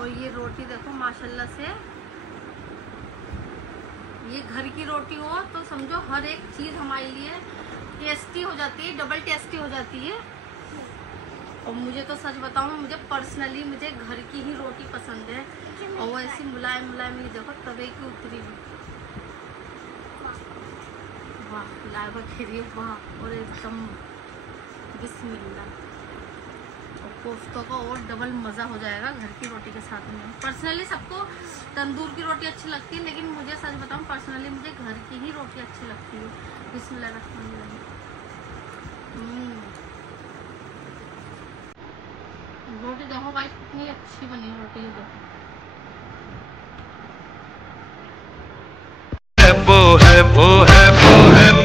और ये रोटी देखो माशाल्लाह से, ये घर की रोटी हो तो समझो हर एक चीज़ हमारे लिए टेस्टी हो जाती है, डबल टेस्टी हो जाती है। और मुझे तो सच बताऊं, मुझे पर्सनली मुझे घर की ही रोटी पसंद है। और वो ऐसी मुलायम मुलायम, ये देखो तवे की उतरी हुई, वाह लाइबा खिरी वाह, और एकदम बिस्मिल्लाह। और कोफ्तों का और डबल मज़ा हो जाएगा घर की रोटी के साथ में। पर्सनली सबको तंदूर की रोटी अच्छी लगती है, लेकिन मुझे सच बताऊं पर्सनली मुझे घर की ही रोटी अच्छी लगती है। बिस्मिल्लाहिर्रहमानिर्रहीम। रोटी देखो भाई कितनी अच्छी बनी रोटी है, देखो। वो है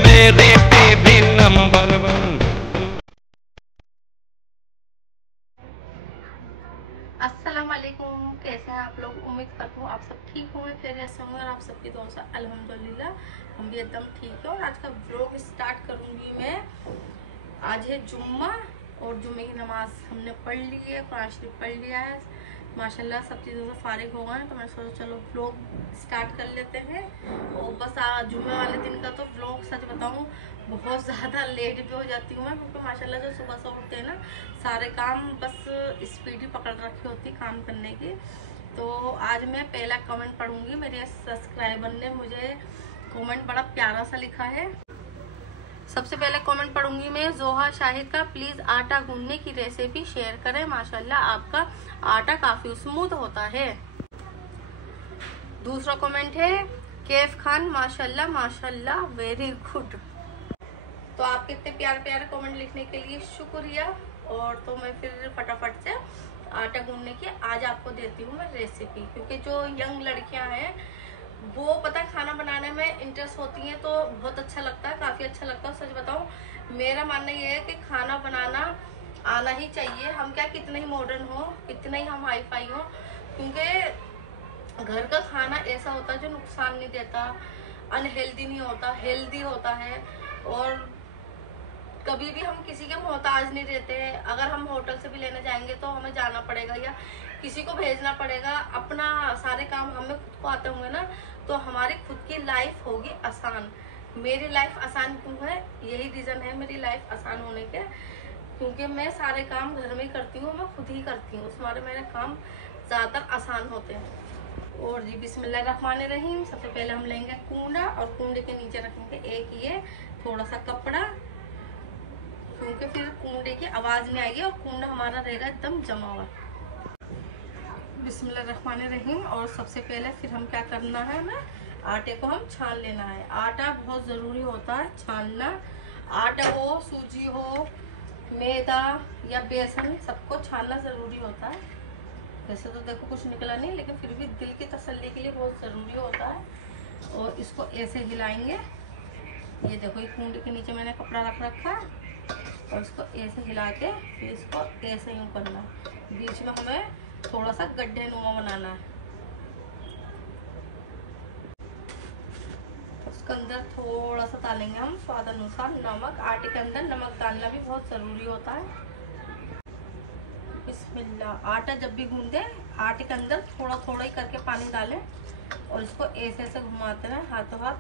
मेरे बेबी नंबर 1। अस्सलाम वालेकुम, कैसे हैं आप लोग? उम्मीद करती हूँ आप सब ठीक होंगे, खैरियत से होंगे, और आप सबकी दुआ से अल्हम्दुलिल्लाह हम भी एकदम ठीक है। और आज का व्लॉग स्टार्ट करूँगी मैं। आज है जुम्मा और जुम्मे की नमाज हमने पढ़ ली है, कुरान शरीफ पढ़ लिया है माशाल्लाह, सब चीज़ों से फारिग हो गए। तो मैं सोचा चलो व्लॉग स्टार्ट कर लेते हैं। और बस आज जुम्मे वाले दिन का तो व्लॉग सच बताऊँ बहुत ज़्यादा लेट भी हो जाती हूँ मैं, क्योंकि माशाल्लाह जो सुबह से उठते हैं ना, सारे काम बस स्पीड ही पकड़ रखी होती काम करने की। तो आज मैं पहला कमेंट पढ़ूंगी। मेरे सब्सक्राइबर ने मुझे कमेंट बड़ा प्यारा सा लिखा है। सबसे पहले कमेंट पढ़ूंगी मैं जोहा शाहिद का, प्लीज आटा गूंदने की रेसिपी शेयर करें, माशाल्लाह आपका आटा काफी स्मूथ होता है। दूसरा कमेंट है कैफ खान, माशाल्लाह माशाल्लाह वेरी गुड। तो आपके इतने प्यारे प्यारे कमेंट लिखने के लिए शुक्रिया। और तो मैं फिर फटाफट से आटा गूंदने की आज आपको देती हूँ मैं रेसिपी, क्योंकि जो यंग लड़कियां हैं वो पता है खाना बनाने में इंटरेस्ट होती हैं, तो बहुत अच्छा लगता है, काफ़ी अच्छा लगता है। सच बताऊं मेरा मानना ये है कि खाना बनाना आना ही चाहिए। हम क्या कितने ही मॉडर्न हो, कितने ही हम हाई फाई हो, क्योंकि घर का खाना ऐसा होता है जो नुकसान नहीं देता, अनहेल्दी नहीं होता, हेल्दी होता है। और कभी भी हम किसी के मोहताज नहीं रहते हैं। अगर हम होटल से भी लेने जाएंगे तो हमें जाना पड़ेगा या किसी को भेजना पड़ेगा, अपना सारे काम हमें खुद को आते होंगे ना, तो हमारी खुद की लाइफ होगी आसान। मेरी लाइफ आसान क्यों है, यही रीज़न है मेरी लाइफ आसान होने के, क्योंकि मैं सारे काम घर में ही करती हूँ, मैं खुद ही करती हूँ, उसमें मेरे काम ज़्यादातर आसान होते हैं। और जी बिस्मिल्लाहिर्रहमानिर्रहीम। सबसे पहले हम लेंगे कूंडा, और कूंडे के नीचे रखेंगे एक ये थोड़ा सा कपड़ा, क्योंकि फिर कूंडे की आवाज़ नहीं आएगी और कूंडा हमारा रहेगा एकदम जमा हुआ। बिस्मिल्लाहिर्रहमानिर्रहीम। और सबसे पहले फिर हम क्या करना है ना, आटे को हम छान लेना है। आटा बहुत ज़रूरी होता है छानना। आटा हो, सूजी हो, मैदा या बेसन, सबको छानना ज़रूरी होता है। वैसे तो देखो कुछ निकला नहीं, लेकिन फिर भी दिल की तसल्ली के लिए बहुत ज़रूरी होता है। और इसको ऐसे हिलाएंगे, ये देखो ये कूंडे के नीचे मैंने कपड़ा रख रखा है, और इसको ऐसे हिला के फिर इसको ऐसे यूँ करना है। बीच में हमें थोड़ा सा गड्ढे नुमा बनाना है। उसके अंदर थोड़ा सा डालेंगे हम स्वाद अनुसार नमक। आटे के अंदर नमक डालना भी बहुत ज़रूरी होता है। बिस्मिल्लाह। आटा जब भी गूंदे आटे के अंदर थोड़ा थोड़ा ही करके पानी डालें, और इसको ऐसे ऐसे घुमाते रहें हाथों हाथ।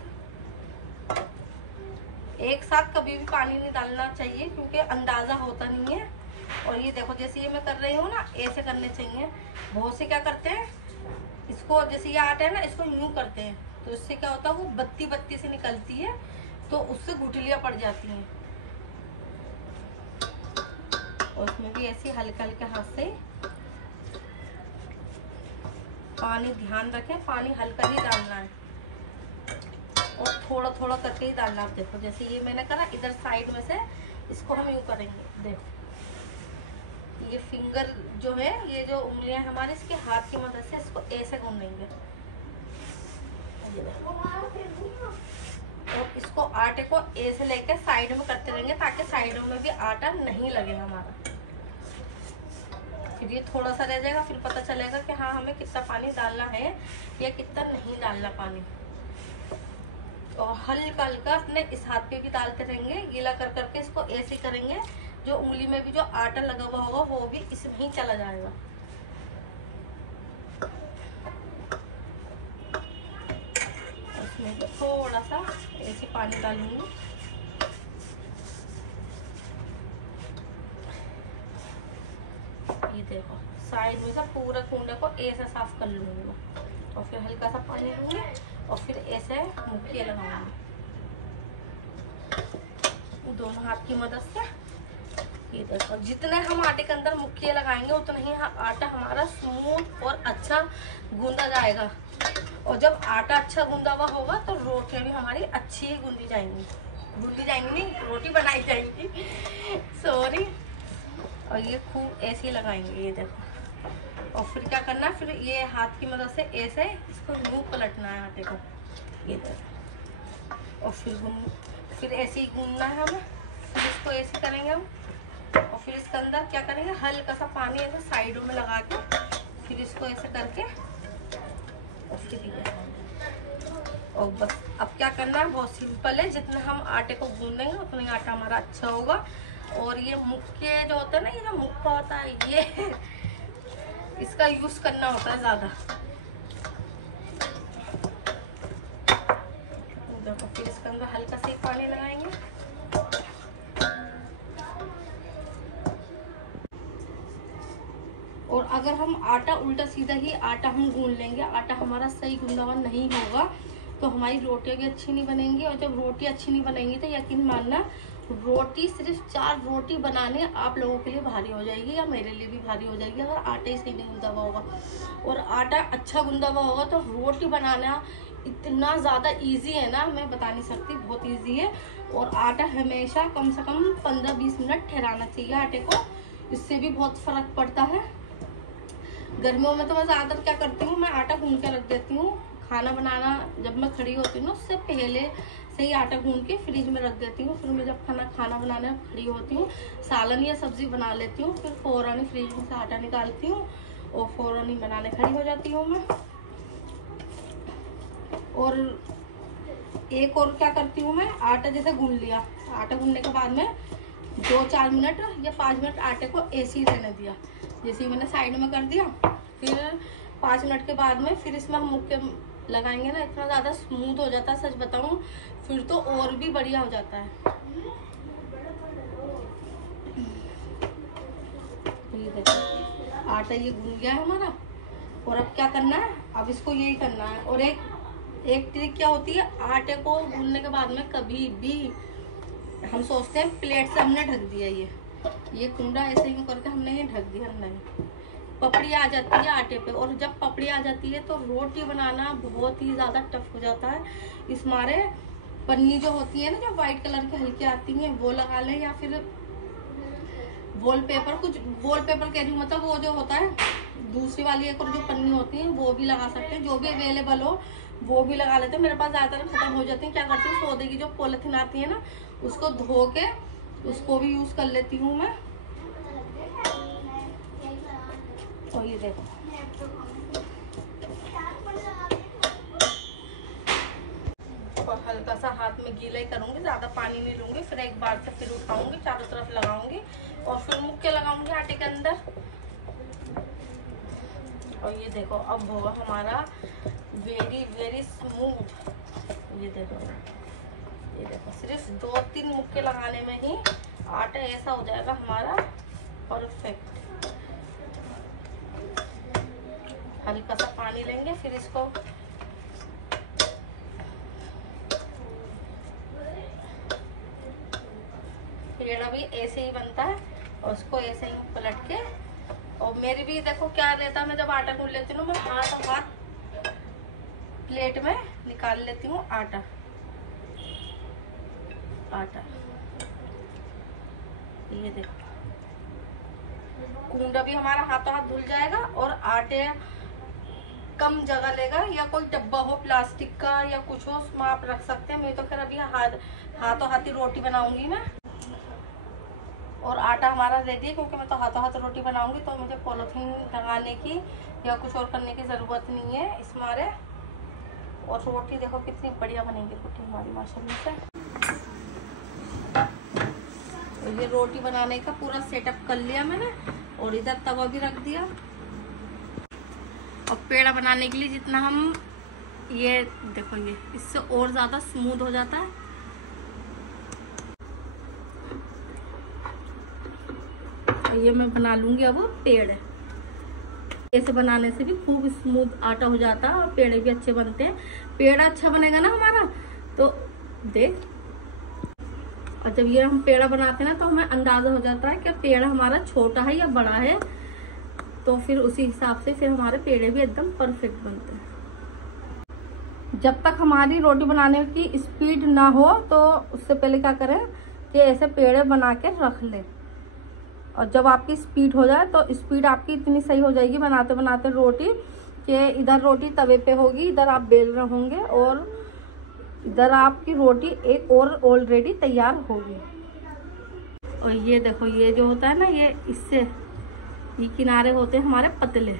एक साथ कभी भी पानी नहीं डालना चाहिए, क्योंकि अंदाज़ा होता नहीं है। और ये देखो जैसे ये मैं कर रही हूँ ना, ऐसे करने चाहिए। बहुत से क्या करते हैं, इसको जैसे ये आटा है ना, इसको यूँ करते हैं, तो इससे क्या होता है वो बत्ती बत्ती से निकलती है, तो उससे गुठलियाँ पड़ जाती हैं। और उसमें भी ऐसे हल्के हल्के हाथ से पानी, ध्यान रखें पानी हल्का ही डालना है, और थोड़ा थोड़ा करके ही डालना। आप देखो जैसे ये मैंने करा, इधर साइड में से इसको हम यूँ करेंगे। देखो ये फिंगर जो है, ये जो उंगलियां हमारे, इसके हाथ की मदद से इसको ऐसे घूमेंगे। और इसको आटे को ऐसे लेके साइड में करते रहेंगे, ताकि साइडों में भी आटा नहीं लगे हमारा। फिर ये थोड़ा सा रह जाएगा, फिर पता चलेगा कि हाँ हमें कितना पानी डालना है या कितना नहीं डालना पानी। और हल्का हल्का अपने इस हाथ पे भी डालते रहेंगे, गीला कर करके इसको ऐसे करेंगे, जो उंगली में भी जो आटा लगा हुआ होगा वो भी इसमें ही चला जाएगा। थोड़ा सा ऐसे पानी डालूंगी। ये देखो साइड में से पूरा कुंडे को ऐसे साफ कर लूंगी मैं, और फिर हल्का सा पानी लूंगी और फिर ऐसे मुक्के लगाऊंगी दोनों हाथ की मदद से। ये देखो जितने हम आटे के अंदर मुक्के लगाएंगे उतना ही आटा हमारा स्मूथ और अच्छा गूंदा जाएगा। और जब आटा अच्छा गूंदा हुआ होगा तो रोटियां भी हमारी अच्छी ही गूंदी जाएंगी नहीं, रोटी बनाई जाएंगी सॉरी। और ये खूब ऐसे ही लगाएंगे। ये देखो, और फिर क्या करना है, फिर ये हाथ की मदद से ऐसे इसको यूं पलटना है आटे को। ये देखो, और फिर ऐसे ही गूंदना है हमें। फिर इसको ऐसे करेंगे हम, और फिर इसके अंदर क्या करेंगे, हल्का सा पानी ऐसे साइडों में लगा के फिर इसको ऐसे करके और फिर ये, और बस अब क्या करना है, बहुत सिंपल है। जितना हम आटे को गूंदेंगे उतना ही आटा हमारा अच्छा होगा। और ये मुक्के जो होता है ना, ये जो मुक्का होता है, ये इसका यूज करना होता है ज्यादा। देखो फिर इसके अंदर हल्का सा पानी लगाएंगे। और अगर हम आटा उल्टा सीधा ही आटा हम गूंद लेंगे, आटा हमारा सही गूंदा हुआ नहीं होगा तो हमारी रोटियां भी अच्छी नहीं बनेंगी। और जब रोटी अच्छी नहीं बनेंगी तो यकीन मानना, रोटी सिर्फ 4 रोटी बनाने आप लोगों के लिए भारी हो जाएगी या मेरे लिए भी भारी हो जाएगी, अगर आटा ही सही नहीं गूंदा हुआ होगा। और आटा अच्छा गूंदा हुआ होगा तो रोटी बनाना इतना ज़्यादा इजी है ना, मैं बता नहीं सकती, बहुत इजी है। और आटा हमेशा कम से कम 15-20 मिनट ठहराना चाहिए आटे को, इससे भी बहुत फर्क पड़ता है। गर्मियों में तो मैं ज़्यादातर क्या करती हूँ, मैं आटा गूंद के रख देती हूँ। खाना बनाना जब मैं खड़ी होती हूँ ना, उससे पहले से ही आटा गूंद के फ्रिज में रख देती हूँ। फिर मैं जब खाना बनाने खड़ी होती हूँ, सालन या सब्जी बना लेती हूँ, फिर फौरन ही फ्रिज में से आटा निकालती हूँ और फौरन ही बनाने खड़ी हो जाती हूँ मैं। और एक और क्या करती हूँ मैं, आटा जैसे गूंद लिया, आटा गूंदने के बाद में 2-4 मिनट या 5 मिनट आटे को ऐसे ही रहने दिया, जैसे ही मैंने साइड में कर दिया। फिर 5 मिनट के बाद में फिर इसमें हम मुक्के लगाएंगे ना, इतना ज़्यादा स्मूथ हो जाता है, सच बताऊं फिर तो और भी बढ़िया हो जाता है। ये देखो आटा ये गूंद गया है हमारा। और अब क्या करना है, अब इसको यही करना है। और एक ट्रिक क्या होती है, आटे को गूंदने के बाद में कभी भी हम सोचते हैं प्लेट से हमने ढक दिया, ये कुंडा ऐसे ही करके हमने ये ढक दिया, नहीं, पपड़ी आ जाती है आटे पे। और जब पपड़ी आ जाती है तो रोटी बनाना बहुत ही ज़्यादा टफ हो जाता है। इस मारे पन्नी जो होती है ना, जो वाइट कलर की हल्की आती है, वो लगा लें, या फिर वॉलपेपर, कुछ वॉलपेपर कह रही हूँ, मतलब वो जो होता है दूसरी वाली एक और जो पन्नी होती है वो भी लगा सकते हैं, जो भी अवेलेबल हो वो भी लगा लेते हैं। मेरे पास ज़्यादातर खत्म हो जाती है, क्या करती हूँ, सौदे की जो पॉलिथीन आती है ना, उसको धो के उसको भी यूज़ कर लेती हूँ मैं। तो ये देखो और हल्का सा हाथ में गीला ही करूंगी, ज्यादा पानी नहीं लूंगी। फिर एक बार से फिर उठाऊंगी, चारों तरफ लगाऊंगी और फिर मुक्के लगाऊंगी आटे के अंदर। और ये देखो अब होगा हमारा वेरी स्मूथ। ये देखो सिर्फ 2-3 मुक्के लगाने में ही आटा ऐसा हो जाएगा हमारा परफेक्ट। हल्का सा पानी लेंगे, फिर इसको पेड़ा भी ऐसे ही बनता है और उसको ऐसे ही पलट के। और मेरी भी देखो क्या रहता है, मैं जब आटा गूंद लेती हूँ मैं हाथ प्लेट में निकाल लेती हूँ आटा। ये देखो कुंडा भी हमारा हाथों हाथ धुल जाएगा और आटे कम जगह लेगा। या कोई डब्बा हो प्लास्टिक का या कुछ हो, उसमें आप रख सकते हैं। मैं तो खैर अभी हाथों हाथ ही रोटी बनाऊंगी मैं। और आटा हमारा रेडी है, क्योंकि मैं तो हाथों हाथ रोटी बनाऊंगी, तो मुझे पॉलिथीन लगाने की या कुछ और करने की ज़रूरत नहीं है इस मारे। और रोटी देखो कितनी बढ़िया बनेगी रोटी हमारी माशाल्लाह से। तो ये रोटी बनाने का पूरा सेटअप कर लिया मैंने, और इधर तवा भी रख दिया। और पेड़ा बनाने के लिए जितना हम ये देखो, ये इससे और ज़्यादा स्मूथ हो जाता है। ये मैं बना लूंगी अब पेड़। ऐसे बनाने से भी खूब स्मूथ आटा हो जाता है और पेड़े भी अच्छे बनते हैं। पेड़ अच्छा बनेगा ना हमारा तो देख। और जब ये हम पेड़ा बनाते हैं ना तो हमें अंदाजा हो जाता है कि पेड़ा हमारा छोटा है या बड़ा है, तो फिर उसी हिसाब से फिर हमारे पेड़े भी एकदम परफेक्ट बनते हैं। जब तक हमारी रोटी बनाने की स्पीड ना हो तो उससे पहले क्या करें कि ऐसे पेड़े बना के रख ले। और जब आपकी स्पीड हो जाए तो स्पीड आपकी इतनी सही हो जाएगी बनाते बनाते रोटी कि इधर रोटी तवे पे होगी, इधर आप बेल रहे होंगे और इधर आपकी रोटी एक और ऑलरेडी तैयार होगी। और ये देखो, ये जो होता है ना, ये इससे ये किनारे होते हैं हमारे पतले,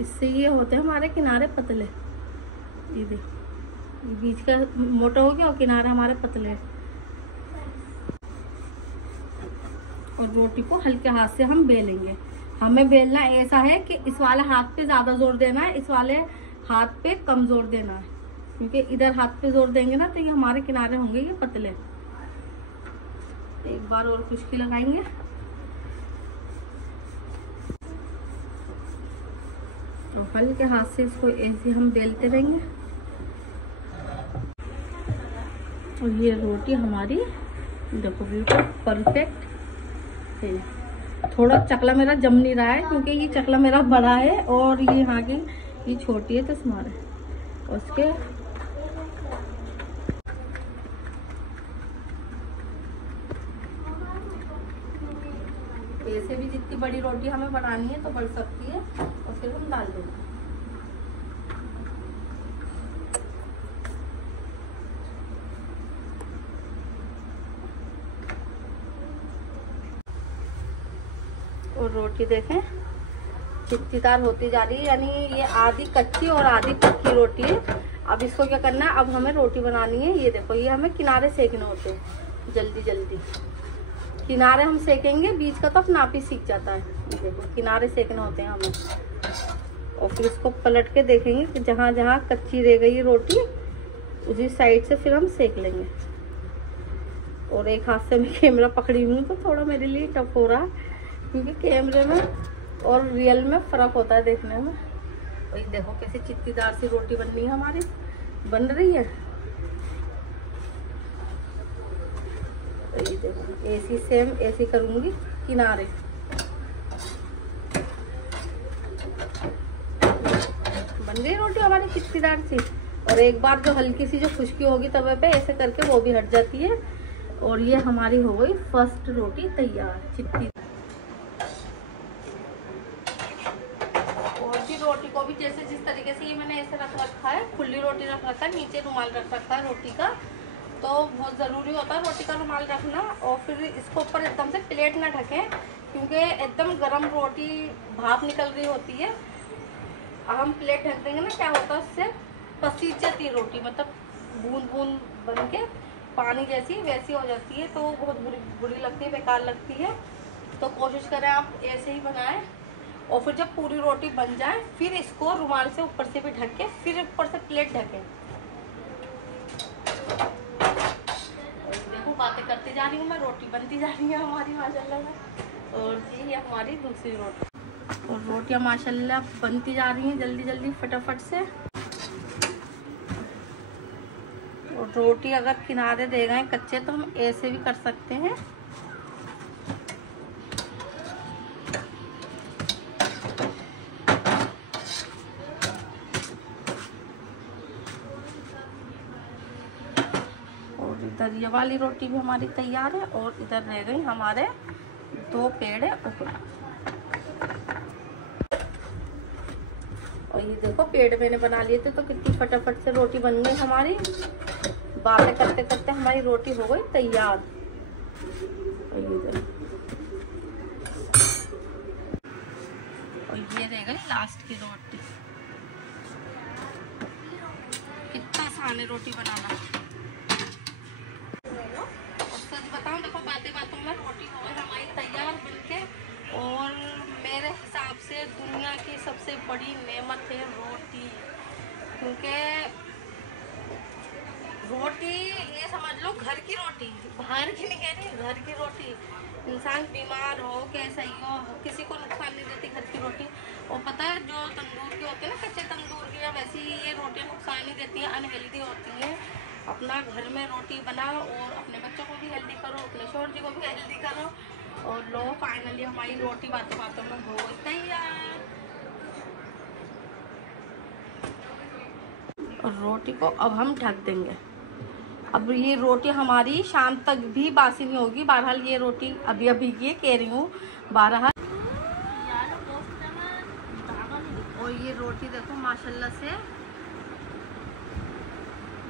इससे ये होते हैं हमारे किनारे पतले। ये देखो, ये बीच का मोटा हो गया और किनारे हमारे पतले। और रोटी को हल्के हाथ से हम बेलेंगे। हमें बेलना ऐसा है कि इस वाले हाथ पे ज्यादा जोर देना है, इस वाले हाथ पे कम जोर देना है, क्योंकि इधर हाथ पे जोर देंगे ना तो ये हमारे किनारे होंगे ये पतले। एक बार और खुशकी लगाएंगे। तो हल्के हाथ से इसको ऐसे हम बेलते रहेंगे। और ये रोटी हमारी देखो बिल्कुल परफेक्ट है। थोड़ा चकला मेरा जम नहीं रहा है क्योंकि ये चकला मेरा बड़ा है और ये यहाँ की ये छोटी है, तो स्मॉल है। उसके ऐसे भी जितनी बड़ी रोटी हमें बनानी है तो बढ़ सकती है और फिर हम डाल देंगे। और रोटी देखें चित्तीदार होती जा रही है, यानी ये आधी कच्ची और आधी पक्की रोटी है। अब इसको क्या करना है, अब हमें रोटी बनानी है। ये देखो, ये हमें किनारे सेकने होते हैं जल्दी जल्दी। किनारे हम सेकेंगे, बीच का तो अपना आप ही सीख जाता है। ये देखो, किनारे सेकने होते हैं हमें। और फिर इसको पलट के देखेंगे कि जहाँ जहाँ कच्ची रह गई रोटी उसी साइड से फिर हम सेक लेंगे। और एक हाथ से मैं कैमरा पकड़ी हुई हूँ तो थोड़ा मेरे लिए टफ हो रहा है, क्योंकि कैमरे में और रियल में फर्क होता है देखने में। और ये देखो कैसे चित्तीदार सी रोटी बननी है हमारी, बन रही है। तो ये देखो ऐसी सेम ऐसी करूंगी किनारे। बन गई रोटी हमारी चित्तीदार सी। और एक बार जो हल्की सी जो खुशकी होगी तवे पे ऐसे करके वो भी हट जाती है। और ये हमारी हो गई फर्स्ट रोटी तैयार चित्ती। रोटी को भी जैसे जिस तरीके से ये मैंने ऐसे रख रखा है, खुली रोटी रख रखा है, नीचे रुमाल रख रखा है रोटी का, तो बहुत ज़रूरी होता है रोटी का रुमाल रखना। और फिर इसको ऊपर एकदम से प्लेट ना ढकें, क्योंकि एकदम गर्म रोटी भाप निकल रही होती है। अब हम प्लेट ढक देंगे ना, क्या होता है उससे पसीज जाती है रोटी, मतलब बूंद बूंद बन के पानी जैसी वैसी हो जाती है, तो बहुत बुरी लगती है, बेकार लगती है। तो कोशिश करें आप ऐसे ही बनाएं। और फिर जब पूरी रोटी बन जाए फिर इसको रुमाल से ऊपर से भी ढक के फिर ऊपर से प्लेट ढकें। देखो बातें करते जा रही हूँ मैं, रोटी बनती जा रही है हमारी माशाल्लाह में। और ये हमारी दूसरी रोटी। और रोटियाँ माशाल्लाह बनती जा रही हैं जल्दी जल्दी फटाफट से। और रोटी अगर किनारे रह गए कच्चे तो हम ऐसे भी कर सकते हैं। इधर ये वाली रोटी भी हमारी तैयार है और इधर रह गई हमारे 2 पेड़े ऊपर। और ये देखो पेड़ मैंने बना लिए थे तो कितनी फटाफट से रोटी बन गई हमारी। बातें करते करते हमारी रोटी हो गई तैयार। और ये रह गई लास्ट की रोटी। कितना आसान है रोटी बनाना। बताऊं देखो बातें बातों में रोटी हो गई हमारी तैयार बनके। और मेरे हिसाब से दुनिया की सबसे बड़ी नेमत है रोटी, क्योंकि रोटी ये समझ लो घर की रोटी, बाहर की नहीं कह रही, घर की रोटी। इंसान बीमार हो कैसा ही हो, किसी को नुकसान नहीं देती घर की रोटी। और पता है जो तंदूर की होती है ना, कच्चे तंदूर की, या वैसी ये रोटियां नुकसान नहीं देती हैं, अनहेल्दी होती हैं। अपना घर में रोटी बनाओ और अपने बच्चों को भी हेल्दी करो, अपने शोहर जी को भी हेल्दी करो। और लो फाइनली हमारी रोटी बातों बातों में हो गई तैयार। रोटी को अब हम ढक देंगे। अब ये रोटी हमारी शाम तक भी बासी नहीं होगी। बहरहाल ये रोटी अभी अभी ये कह रही हूँ बहरहाल। और ये रोटी देखो माशाल्लाह से,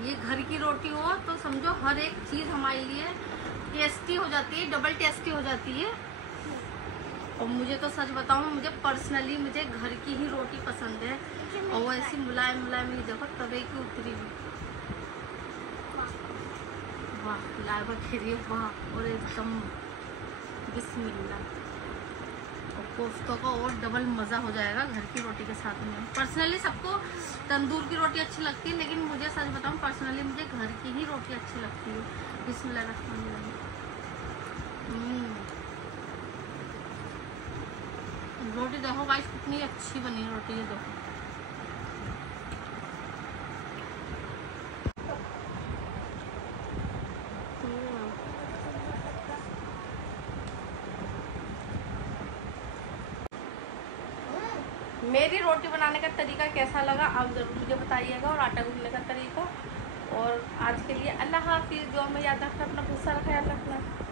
ये घर की रोटी हो तो समझो हर एक चीज़ हमारे लिए टेस्टी हो जाती है, डबल टेस्टी हो जाती है। और मुझे तो सच बताऊँ, मुझे पर्सनली मुझे घर की ही रोटी पसंद है। और वो ऐसी मुलायम मुलायम, ये देखो तवे की उतरी हुई, वाह लाइबा खिरी वाह, और एकदम बिस्मिल्लाह। और कोफ्तों का और डबल मज़ा हो जाएगा घर की रोटी के साथ में। पर्सनली सबको तंदूर की रोटी अच्छी लगती है, लेकिन मुझे सच बताऊँ पर्सनली मुझे घर की ही रोटी अच्छी लगती है। बिस्मिल्लाह रहमान रहीम। रोटी देखो गाइस कितनी अच्छी बनी है रोटी, ये देखो। मेरी रोटी बनाने का तरीका कैसा लगा आप ज़रूर मुझे बताइएगा, और आटा गूंथने का तरीका। और आज के लिए अल्लाह हाफिज़। जो मैं याद रखना, अपना बहुत सारा ख्याल रखना।